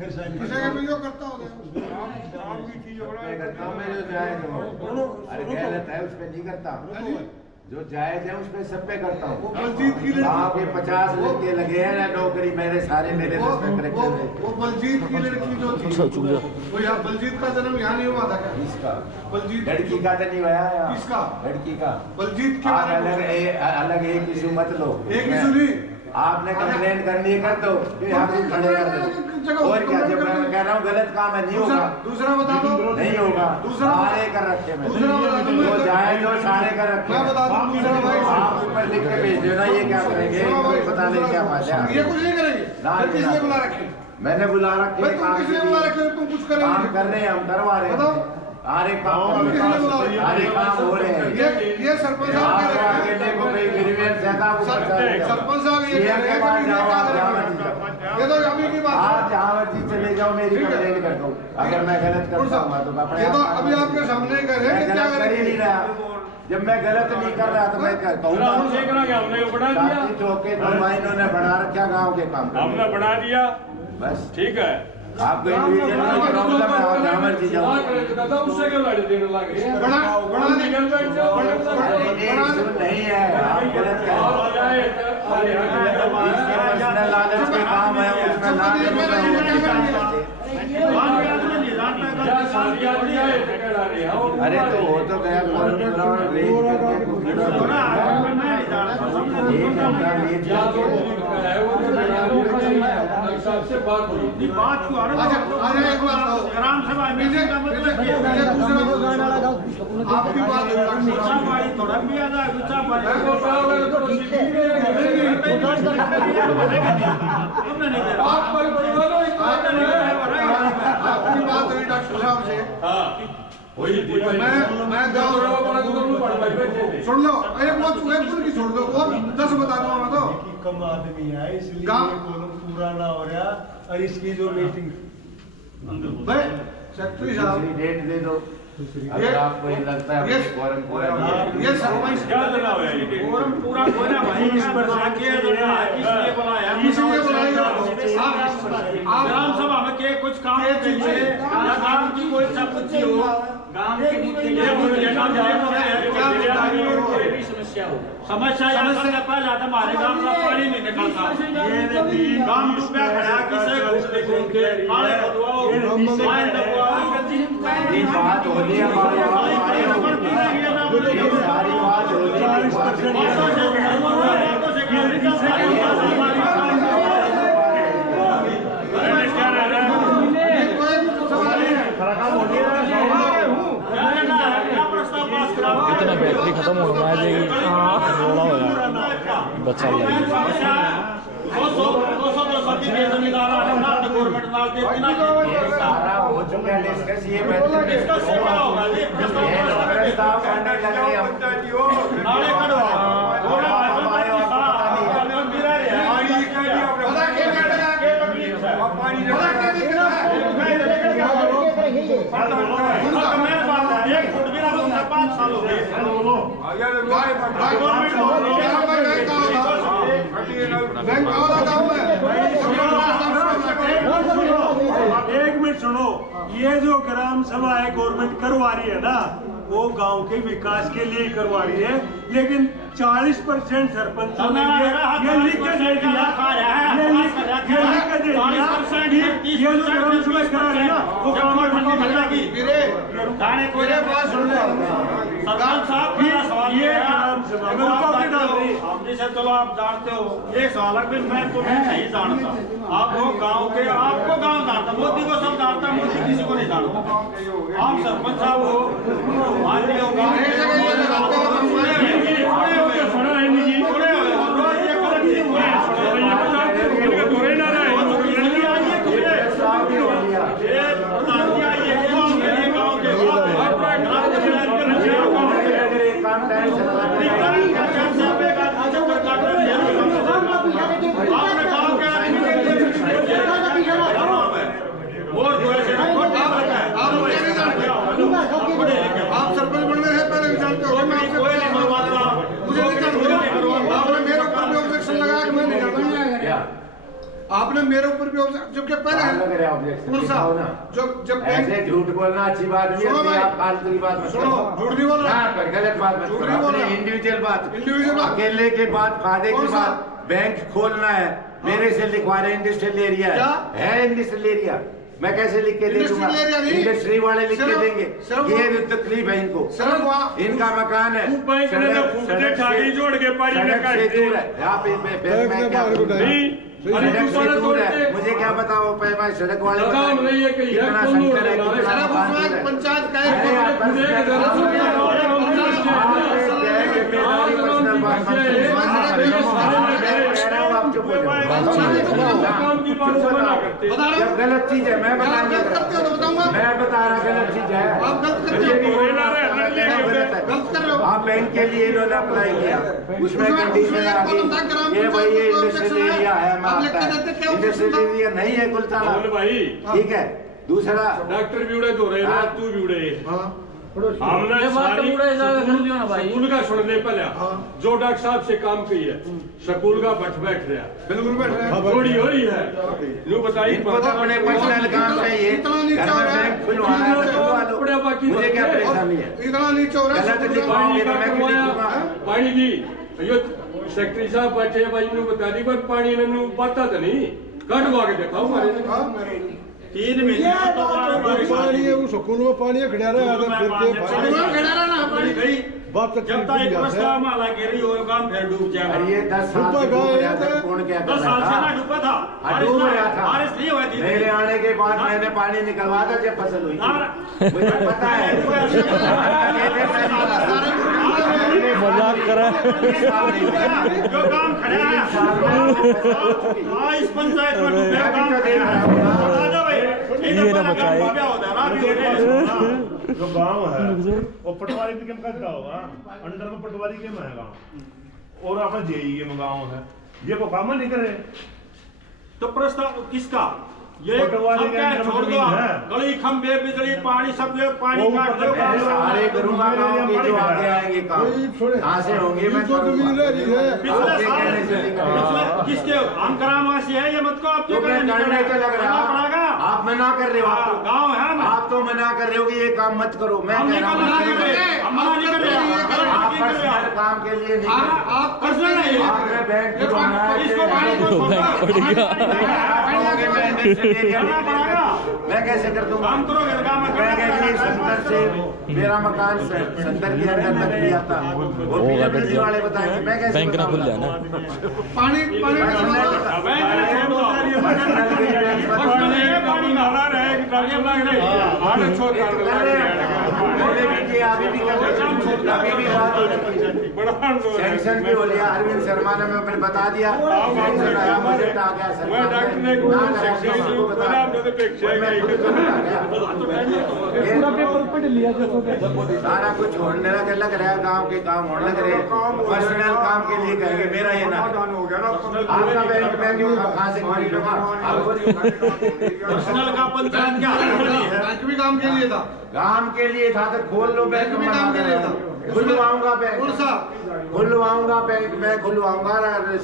फिर साइन करता हूँ मैं जो जायज हूँ, अरे गलत है उस पे नहीं करता, जो जायज है उस पे सब पे करता हूँ। गाँव के 50 लड़के लगे हैं ना नौकरी, मेरे सारे मेरे वो बलजीत की लड़की जो थी वो यहाँ बलजीत का जन्म यहाँ नहीं हुआ था क्या? इसका बलजीत लड़की का तो नहीं हुआ यार। किसका? लड़की का। बलजीत के आप अलग एक इशू मत लो, एक इशू नहीं, आपने कंप्लेंट करनी है कर दो, यहाँ से खड़े कर दो। और क्या, जब मैं कह रहा हूँ गलत काम है नहीं होगा, दूसरा बता दो, नहीं होगा, दूसरा सारे कर रखे मैंने, दूसरा बता दो, जो जाए जो सारे कर रखे। मैं बता दूं दूसरा भाई, आप ऊपर लिख के भेज दो ना, ये क्या करेंगे पता नहीं क्या फायदा। ये कुछ नहीं करेंगे, किसने बुला रखे? मैंने बुला रखे, किसने बुला रखे? तुम कुछ करेंगे? काम कर रहे हैं हम, करवा रहे हैं, सारे काम हो रहे हैं। ये सरपंच साहब सरपंच साहब ये तो अभी की बात, आप जहाँ मर्जी चले जाओ, मेरी कंप्लेंट कर दो अगर मैं गलत करता हूँ तो। ये तो अभी आपके सामने कर रहे हैं, क्या कर ही नहीं रहा। जब मैं गलत नहीं कर रहा तो मैं कहूँगा इन्होंने बढ़ा रखा गाँव के काम, हमने बढ़ा दिया बस ठीक है। आपको इंडिविजुअल प्रॉब्लम है, आप जहाँ मर्जी जाओ। नहीं है, आप गलत पर्सनल लालच के काम है, उसमें अरे तो हो तो गया ग्राम सभा मीटिंग का मतलब आपकी बात थोड़ा भी आपकी बात हुई डॉक्टर साहब से, मैं सुन लो, एक की छोड़ दो और 10 बता दो मैं तो कम आदमी है इसलिए कॉलम पूरा ना हो रहा। और इसकी जो मीटिंग भाई सेक्रेटरी साहब डेट दे दो अगर आपको ये लगता है फॉर्म पूरा ये सरपंच क्या देना हुआ है? फॉर्म पूरा होना भाई, इस पर किया जाना है, इसलिए बुलाया, इसलिए बुलाया। आप ग्राम सभा में के कुछ काम के लिए या गांव की कोई संपत्ति हो, गांव के मुद्दे समस्या हो, समस्या पहले तो हमारे गांव का पानी नहीं निकलता, गांव डूबा खड़ा किसे घूमने घूम के नाले लगवाओ, ये बात होती है सारी बात होती कितना बैटरी खत्म हो रहा है रोड़ा हो गया बच्चा सारा हो चुका है डिस्कस, ये एक मिनट सुनो, ये जो ग्राम सभा है गवर्नमेंट करवा रही है ना, वो गांव के विकास के लिए करवा रही है, लेकिन 40% सरपंच ने ये लिख के दे दिया, ये लिख के दे दिया, ये जो ग्राम सभा करा रही है ना वो गांव में सरपंच साहब ये ग्राम सभा चलो आप जानते हो ये सवाल मैं तुम्हें नहीं जानता, आपको गांव के आपको गांव जानता, मोदी को सब जानता, मोदी किसी को नहीं जानता। आप सरपंच साहब हो, आप सरपंच बनने से पहले जानते हो जबकि पहले लग रहा है ऑब्जेक्शन कौन सा दिखाओ ना। जब बैंक ऐसे झूठ बोलना अच्छी बात नहीं सुनो है, भाई। आप फालतू की बात मत सुनो, करो। झूठ नहीं बोल रहा। हाँ, पर गलत बात मत झूठ करो, नहीं बोल अपनी रहा। इंडिविजुअल बात, इंडिविजुअल बात। अकेले के बाद फायदे कौन की सा? बात, बैंक खोलना है, मेरे से लिखवा रहे इंडस्ट्रियल एरिया क्या? है इंडस्ट्रियल एरिया, मैं कैसे लिख के दे दूंगा? इंडस्ट्रियल एरिया नहीं। इंडस्ट्री वाले लिख के सिर्फ- देंगे, सिर्फ- ये जो तकलीफ है इनको, सिर्फ वहाँ इनका मकान है, बैंक ने तो फूकते ठाड़ी जोड़ के पानी में सड़क काट से दिए। दूर है, यहाँ पे मैं क्या नहीं, अरे सड़क तू से बड़ा दूर है, तोड़ते। मुझे क्या पता वो पैमा सड़क वाले लगाम बताएंगे। नहीं है कि यह कितना कौन संकर है, लोग कितना सिर्फ बहादुर उसमें है। पंचायत का अरे यार, एक बस खुदे के घर से मेरी और हम लोग पर्सनल बात मत जब गलत चीज है मैं बता आप गलत करते हो तो बताऊंगा। मैं बता रहा गलत चीज है, आप गलत करते मुझे भी हो। बोलना है, गलत है। गलत कर रहे हो। आप बैंक के लिए इन्होंने अप्लाई किया, उसमें उसमें कंडीशन आ एक कॉलम था, ग्राम गई ये भाई ये पंचायत इंडस्ट्रियल को एरिया है, मैं आप लिख के आपका देते क्या इंडस्ट्रियल ऑब्जेक्शन था? एरिया नहीं है कुलताला, बोल भाई, ठीक है। दूसरा डॉक्टर भी उड़े तो रहे ना, हाँ। तू भी उड़े। हाँ हमने ये बात तो सारी उड़े जाके सुन लियो ना भाई। स्कूल का सुनने पहले हाँ। जो डॉक्टर साहब से काम की है स्कूल का बैठ रहा बिल्कुल बैठ रहे हैं। थोड़ी हो रही है यूँ बताइए इनको तो अपने पर्सनल काम चाहिए, इतना नीचा घर हो में रहा है। बैंक खुलवाना है, खुलवा लो। बड़ा बाकी मुझे क्या बात है। परेशानी है? इतना नीचे हो रहा है गलत स्कूल लिखा। का। पानी तो का मैं भी करवाया लिखूंगा। पानी जी यो सेक्रेटरी साहब बैठे भाई ने बता दी पर पानी ने पता तो नहीं कटवा के देखा हमारे ने। हाँ। 3 महीने तो पानी है वो स्कूल में पानी है खड़ा रहा है फिर स्कूल में खड़ा रहना है पानी। गई बात तक जब तक एक रास्ता माला गिरी हो काम फिर डूब और जाएगा। ये 10 साल से डूब रहा था, कौन क्या कर 10 साल से ना रहा था? डूबा था, हाँ, डूब रहा था। बारिश नहीं हुई थी। मेरे आने के बाद मैंने पानी निकलवा था जब फसल हुई थी, ना- मुझे पता है। मजाक करा। जो काम खड़ा है इस पंचायत में डूबे काम खड़ा है। बता दो भाई, नहीं तो ये ना पहला काम बचाए। डूबा होता है ना, अभी हो रहा है। जो गांव है वो पटवारी भी केम करता होगा, अंडर में पटवारी के में है गांव और अपना जेई के में गांव है, ये को काम नहीं करे। तो प्रस्ताव किसका ये पटवारी सब के क्या अंदर छोड़ दो, जमीन है। गली खंबे बिजली पानी सब जो पानी वो काट दो ऊपर मैं सारे करूंगा गाँव के जो आगे आएंगे काम, कहाँ से होंगे मैं तो जमीन करूंगा। रही है पिछले आपके साल कहने से नहीं करूंगा। पिछले किसके हम ग्रामवासी है ये मत को आप तो मैं करने के लग रहा, पड़ेगा। आप मना कर रहे हो, आप गाँव है हम आप तो मना कर रहे हो कि ये काम मत करो, मैं हम कह नहीं रहा मना कर रहे, हूँ हम मना नहीं कर रहे, आप पर्सनल काम के लिए नहीं आप करते। आप पर्सनल नहीं है। आपने बैंक ये खुलवाना है, इसको पानी को छोड़ो, पड़ गया। कहोगे मैं इंडस्ट्रियल एरिया करना नहीं पड़ेगा। करता। मैं कैसे कर दूंगा? काम करोगे तो काम मैं करना कहती पड़ेगा। 70 से मेरा मकान 70 के अंदर तक लिया था, वो पीडब्ल्यूडी वाले बताएंगे, मैं कैसे बैंक ना खुल जाए ना। पानी पानी का सवाल है। बैंक ने छोड़ दो। पर्सनल है, पानी नाला रहे कि टाइम लग रही आठ छो पहले भी किया, अभी भी कर रहे हैं, अभी भी बात हो चुकी है। बड़ा सेंक्शन भी हो लिया, अरविंद शर्मा ने मैं बता दिया, सेंक्शन आया, बजट आ गया मैं सरकार डॉक्टर ने, ने ना करा, किसी को बता दिया। आपने तो पेक्षा मैं खुद को बता गया। सारा कुछ होने लग रहा है, गांव के काम होने लग रहे हैं, पर्सनल काम के लिए कहेंगे, मेरा ये ना आपका बैंक में क्यों कहाँ से खरीद लूंगा आपको? पर्सनल का पंचायत क्या है? बैंक भी काम के लिए था। काम के लिए था तो खोल लो बैंक, भी काम के लिए था। खुलवाऊंगा बैंक, कौन सा? खुलवाऊंगा बैंक, मैं खुलवाऊंगा,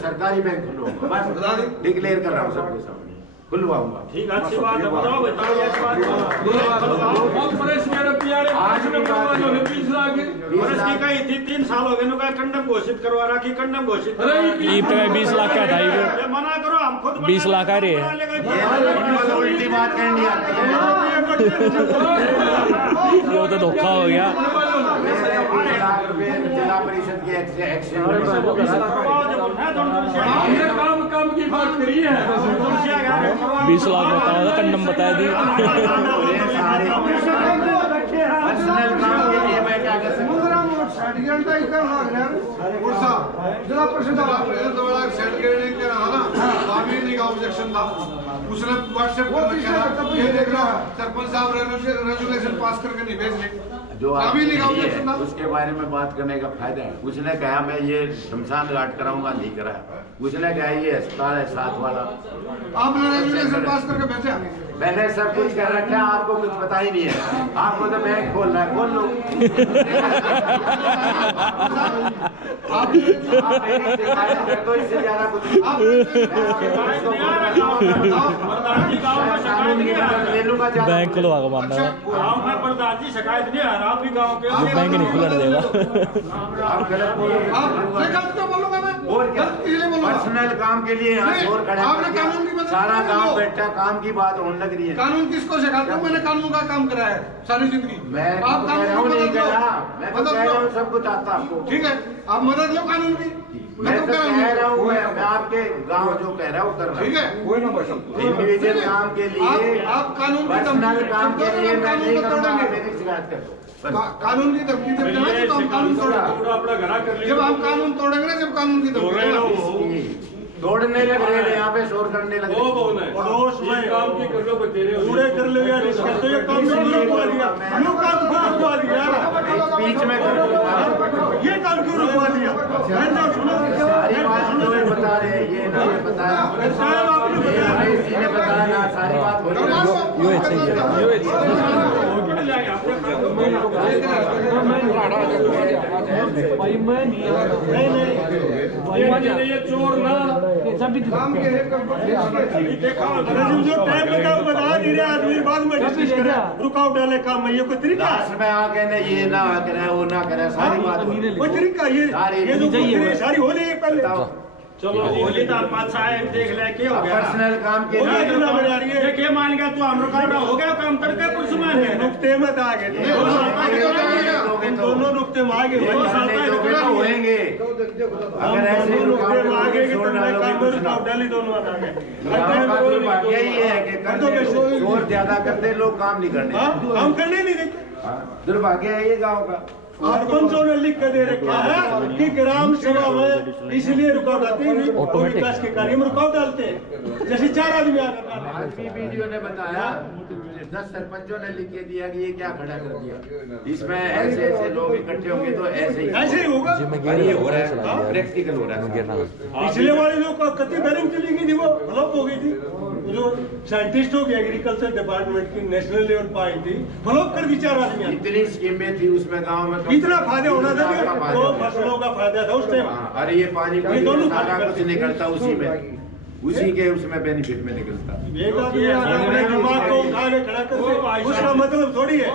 सरकारी बैंक खुलवाऊंगा, बता बस दें। डिक्लेयर कर रहा हूँ सबके सामने, खुलवाऊंगा। ठीक है, अच्छी बात है, बताओ बताओ ऐसी बात बहुत परेश मेरे प्यारे आज भी बात है। 20 लाख और इसकी कही थी 3 साल हो गए नुका कंडम घोषित करवा रखी, कंडम घोषित अरे ई पे 20 लाख का था ये। ये मना करो, हम खुद 20 लाख आ रही है। ये तो उल्टी बात कहनी आती है। ये तो धोखा हो गया। मेरे 20 लाख रुपए जिला परिषद के एक्शन हमने काम की बात करी है। 20 लाख बताया था, कंडम बताया दी। सारे पर्सनल काम के लिए मैं क्या कर सकता हूँ? जिला परिषद वाला सेट के रहा ना, स्वामी का ऑब्जेक्शन था। उसने व्हाट्सएप पर लिखा ये देख रहा सरपंच साहब रेजोल्यूशन पास करके नहीं भेज रहे। जो स्वामी आपने नहीं का की है, ऑब्जेक्शन था। उसके बारे में बात करने का फायदा है। उसने कहा मैं ये शमशान घाट कराऊंगा, नहीं कराया। उसने कहा ये अस्पताल है 7 वाला, आपने रेजोल्यूशन पास करके भेजा। मैंने सब कुछ कर रखा है, आपको कुछ पता ही नहीं है। आपको तो बैंक खोलना है, खोल लो। आप मेरी शिकायत कर दो, इससे ज्यादा कुछ नहीं। प्रधान जी गाँव में शिकायत नहीं आ रहा। ले लूंगा ज्यादा। बैंक खुलवा के मारना है। गाँव में प्रधान जी शिकायत नहीं आ रहा, आप भी गाँव के बैंक नहीं खुलने देगा। आप गलत बोलो। मैं गलत क्यों बोलूंगा मैं? और क्या? गलत किसलिए बोलूंगा? पर्सनल काम के लिए यहाँ नहीं, शोर खड़ा आपने कर कानून की दिया। मदद सारा नहीं गांव लो। बैठा, काम की बात होने लग रही है। कानून किसको सिखाता हूँ? मैंने कानून का काम करा है सारी जिंदगी। मैं आप तो कह रहा हूँ कानून नहीं की कह मदद रहा, लो। मैं तो मदद कह रहा हूँ लो। सब कुछ आता आपको। ठीक है, आप मदद लो कानून की। मैं तो कह रहा हूँ, मैं आपके गांव जो कह रहा हूँ कर रहा हूँ। ठीक है, कोई ना बस इंडिविजुअल काम के लिए, आप कानून की पर्सनल काम के लिए मैं कानून नहीं को करूँगा, तोड़ेंगे। मेरी शिकायत कर दो। कानून की धमकी जब देना तो हम कानून तोड़ेंगे। अपना घरा कर जब हम कानून तोड़ेंगे ना, जब कानून की धमकी देना। दौड़ने लग रहे हैं यहाँ पे, शोर करने लग रहे हैं। पड़ोस में काम की कर लो, पूरे कर लो यार, इसका तो ये काम क्यों रुकवा दिया? क्यों काम क्यों रुकवा दिया? बीच में कर दूंगा। ये काम क्यों रुकवा दिया? मैंने सुना, सारी बात जो ये बता रहे हैं, ये इन्होंने बताया, साहब आपने बताया। इसी ने बताया ना, सारी बात हो रही है। ये चोर ना देखा जो टाइम बताओ बता नहीं रहे आदमी, बाद में डिस्कस करे, रुकावट डाले काम में। ये कोई तरीका है? लास्ट में आके ना ये ना करे, वो ना करे, सारी बात हो रही है। कोई तरीका ये जो कुछ सारी होली है पहले। चलो होली तो आप साहब देख ले क्या हो गया। पर्सनल काम के हो गया लिए चुनाव में जा रही है। ये क्या मान गया तू हमरो कार्ड हो गया काम करके पुलिस मान गया नुक्ते में आ गए थे। हम दोनों नुक्ते में आ गए। नहीं दोगे तो होएंगे। अगर ऐसे नुक्ते में आ गए कि शोर तुमने काम में डालोगे रुकावट डाली, दोनों आ गए। दुर्भाग्य यही है कि करते शोर ज्यादा करते लोग काम नहीं करने। हम करने नहीं देते। दुर्भाग्य है ये गाँव का। सरपंचों ने लिख कर दे रखा है कि ग्राम सभा में इसलिए रुकावट आती है, वो विकास के कार्य में रुकावट डालते हैं। जैसे 4 आदमी आ गए। आज भी वीडियो ने बताया, 10 सरपंचों ने लिख के दिया कि ये क्या खड़ा कर दिया, इसमें ऐसे ऐसे लोग इकट्ठे होंगे तो ऐसे ऐसे ही होगा। ये हो रहा है, प्रैक्टिकल हो रहा है। पिछले वाली जो कत्ती बैरिंग चली गई थी वो फ्लॉप हो गई थी। जो साइंटिस्टों की एग्रीकल्चर डिपार्टमेंट की नेशनल लेवल पर आई थी, फ्लॉप कर दी 4 आदमी। इतनी स्कीमें थी उसमें गांव में, इतना फायदा होना था कि वो फसलों का फायदा था उस टाइम। अरे ये पानी ये दोनों सारा खाली कुछ निकलता उसी में, उसी के उसमें बेनिफिट में निकलता। एक आदमी अपने दिमाग को उठा के खड़ा करके, उसका मतलब थोड़ी है।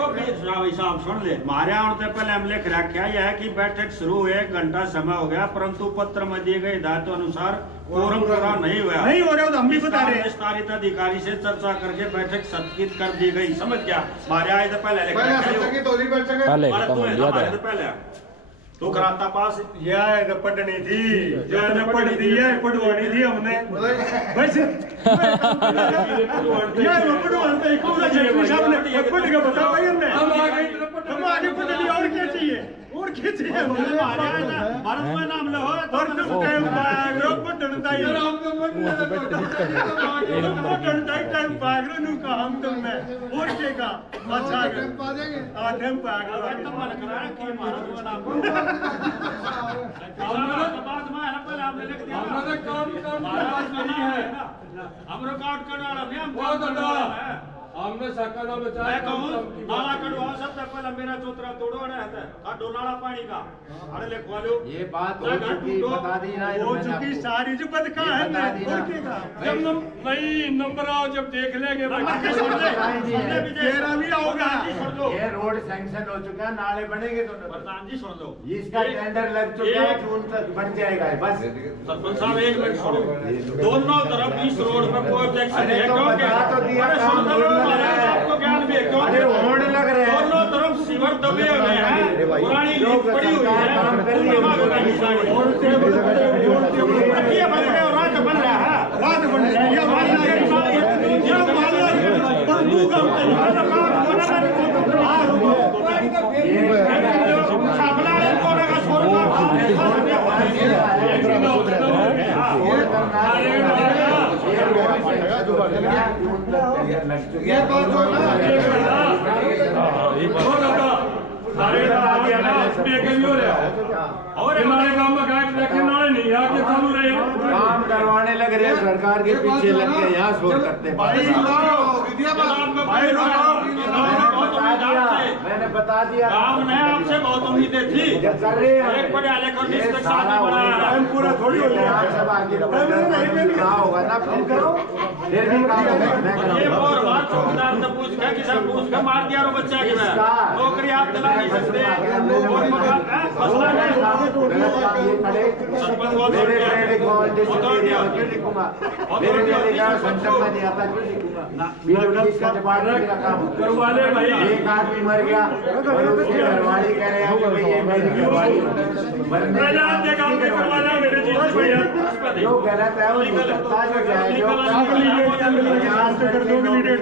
साहब सुन ले, हमारे यहाँ से पहले हम लिख रखा यह है कि बैठक शुरू हुए 1 घंटा समय हो गया, परंतु पत्र में दिए गए हिदायतों अनुसार कोरम पूरा नहीं हुआ। नहीं हो रहा तो हम भी बता रहे हैं। विस्तारित अधिकारी से चर्चा करके बैठक स्थगित कर दी गई। समझ गया? हमारे आए तो पहले लिख पहले रखा है। सत्ता की तोड़ी बैठ गए। पहले हमारे खत्म तो हो है, गया हमारे था। तो पहले तो कराता पास यह पढ़नी थी, जो पढ़ी थी, यह पढ़वानी थी हमने। बस यह पढ़वाना था। पूरा जज साहब ने पढ़ के बताया भाई हमने। हम आगे पढ़ लिया, और क्या चाहिए? और क्या चाहिए? हमारे आए ना भारत में नाम लो और तुम टाइम पागरो पढ़ता ही टाइम पागरो नु का हम तुमने और के का अच्छा पा देंगे। टाइम पागरो एकदम मन करा कि भारत में नाम बाद में है ना, पहले आपने लिख दिया हमारा काम महाराज नहीं है हम रिकॉर्ड करने वाला नहीं, हम बहुत है। हमने सका ना बचा। मैं कहूँ नाला कटवाओ, सबसे पहले मेरा चौतरा तोड़ो ना है काटो नाला पानी का, अरे लिखवा लो। ये बात हो चुकी, बता दी ना हो इन्होंने चुकी आपको। सारी जो बद का है बता दी ना। और के का जब नई नंबर आओ, जब देख लेंगे तेरा भी आओगा। ये रोड सैंक्शन हो चुका है, नाले बनेंगे तो प्रधान जी सुन लो, इसका टेंडर लग चुका है, जून तक बन जाएगा बस। सरपंच साहब 1 मिनट सुनो, दोनों तरफ इस रोड में कोई ऑब्जेक्शन अरे है तो क्यों? बता तो दिया, अरे काम सुन लो, होने लगा है। आपको ज्ञान भी है क्यों? अरे होने लग रहे हैं। दोनों तरफ सीवर दबे हुए हैं, पुरानी लीक पड़ी हुई है, काम कर रही है। रखिए बन रहे और रात बन रहा है, रात बन रही है। ये हमारी ये बात हो ना। और हमारे गांव में गाय रखे नाले नहीं आके चालू रहे काम करवाने लग रहे हैं, सरकार के पीछे लग के यहाँ शोर करते हैं। भाई लाओ, विद्या बात। मैं मैंने बता दिया काम ने आपसे बहुत उम्मीदें थी। जब कर रहे हैं एक बड़े लेकर ये इसके सारा साथ बड़ा टाइम पूरा थोड़ी हो गया विधानसभा की कहा होगा ना फिर करो फिर भी काम मैं ये करूँगा। और बात चौकीदार से पूछ के किसी पूछ के मार दिया रो बच्चा की मैं नौकरी आप दिला नहीं सकते और मकान है फसला नहीं सरपंच बहुत मेरे बढ़िया है। क्यों लिखूंगा मेरे सेंटर में नहीं आता क्यों लिखूंगा इसका डिपार्टमेंट का काम करवा ले भाई। एक आदमी मर गया और उसके घरवाली कह रहे हैं कि भाई ये मेरी घरवाली मरने मैंने आपके काम में करवा लिया मेरे जी से भैया। जो गलत है वो नहीं करता जो जाए जो कर दोगे लीडर